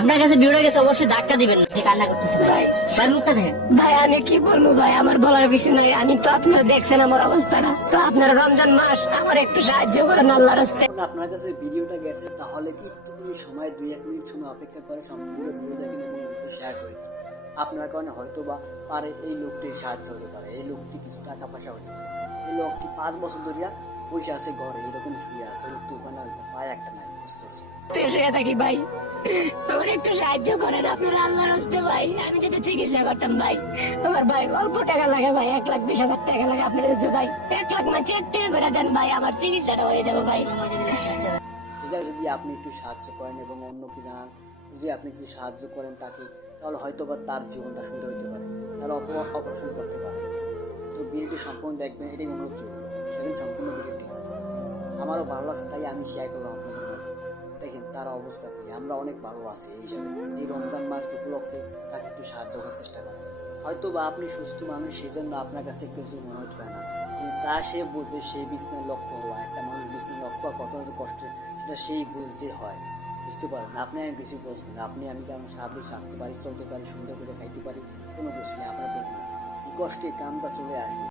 আপনার কাছে ভিডিও গেছে অবশ্যই ধাক্কা দিবেন না। যে কান্না করতেছেন ভাই। ভাই মুখটা দেখেন। ভাই আমি কি বলব ভাই? আমার বলার কিছু নাই। আমি তো আপনারা দেখছেন আমার অবস্থাটা। তো আপনারা রমজান মাস আমার একটু সাহায্য করেন আল্লাহ রাস্তায়। আপনার কাছে ভিডিওটা গেছে তাহলে একটু দিন সময় দুই এক মিনিট সময় অপেক্ষা করে সম্পূর্ণ ভিডিও দেখেন এবং ভিডিও শেয়ার করে দিন। আপনার কারণে হয়তো বা পারে এই লোকটির সাহায্য হতে পারে। এই লোকটি কিছু টাকা পয়সা হতে পারে। এই লোকটি পাঁচ বছর ধরিয়া বসে আছে ঘরে এরকম শুয়ে আছে একটু ওখানে হয়তো পায় একটা নাই বুঝতে পারছি শুয়ে থাকি ভাই। আমার একটু সাহায্য করেন আপনারা আল্লাহ রাস্তে ভাই। আমি যদি চিকিৎসা করতাম ভাই আমার ভাই অল্প টাকা লাগে ভাই এক লাখ বিশ হাজার টাকা লাগে আপনার কাছে ভাই। এক লাখ না চেক টাকা করে দেন ভাই আমার চিকিৎসাটা হয়ে যাবে ভাই। যদি আপনি একটু সাহায্য করেন এবং অন্যকে জানান যদি আপনি যদি সাহায্য করেন তাকে তাহলে হয়তো বা তার জীবনটা সুন্দর হতে পারে তাহলে অপ- অপারেশন করতে পারে। তো ভিডিওটি সম্পূর্ণ দেখবেন এটাই অনুরোধ আমারও ভালো লাগছে তাই আমি শেয়ার করলাম আপনাদের মাঝে। দেখেন তার অবস্থা কি, আমরা অনেক ভালো আছি এই হিসাবে। এই রমজান মাস উপলক্ষে তাকে একটু সাহায্য করার চেষ্টা করেন। হয়তো বা আপনি সুস্থ মানুষ সেই জন্য আপনার কাছে কিছু মনে হতে পারে না। তা সে বোঝে সেই বিছনায় লক্ষ্য হওয়া একটা মানুষ বিছনায় লক্ষ্য হওয়া কত কষ্ট, সেটা সেই বুঝে হয়। বুঝতে পারেন আপনি আমি কিছু বুঝবেন আপনি আমি যেমন সাহায্য থাকতে পারি, চলতে পারি, সুন্দর করে খাইতে পারি, কোনো কিছু নেই, আপনার বুঝবেন কষ্টে কামটা চলে আসবে।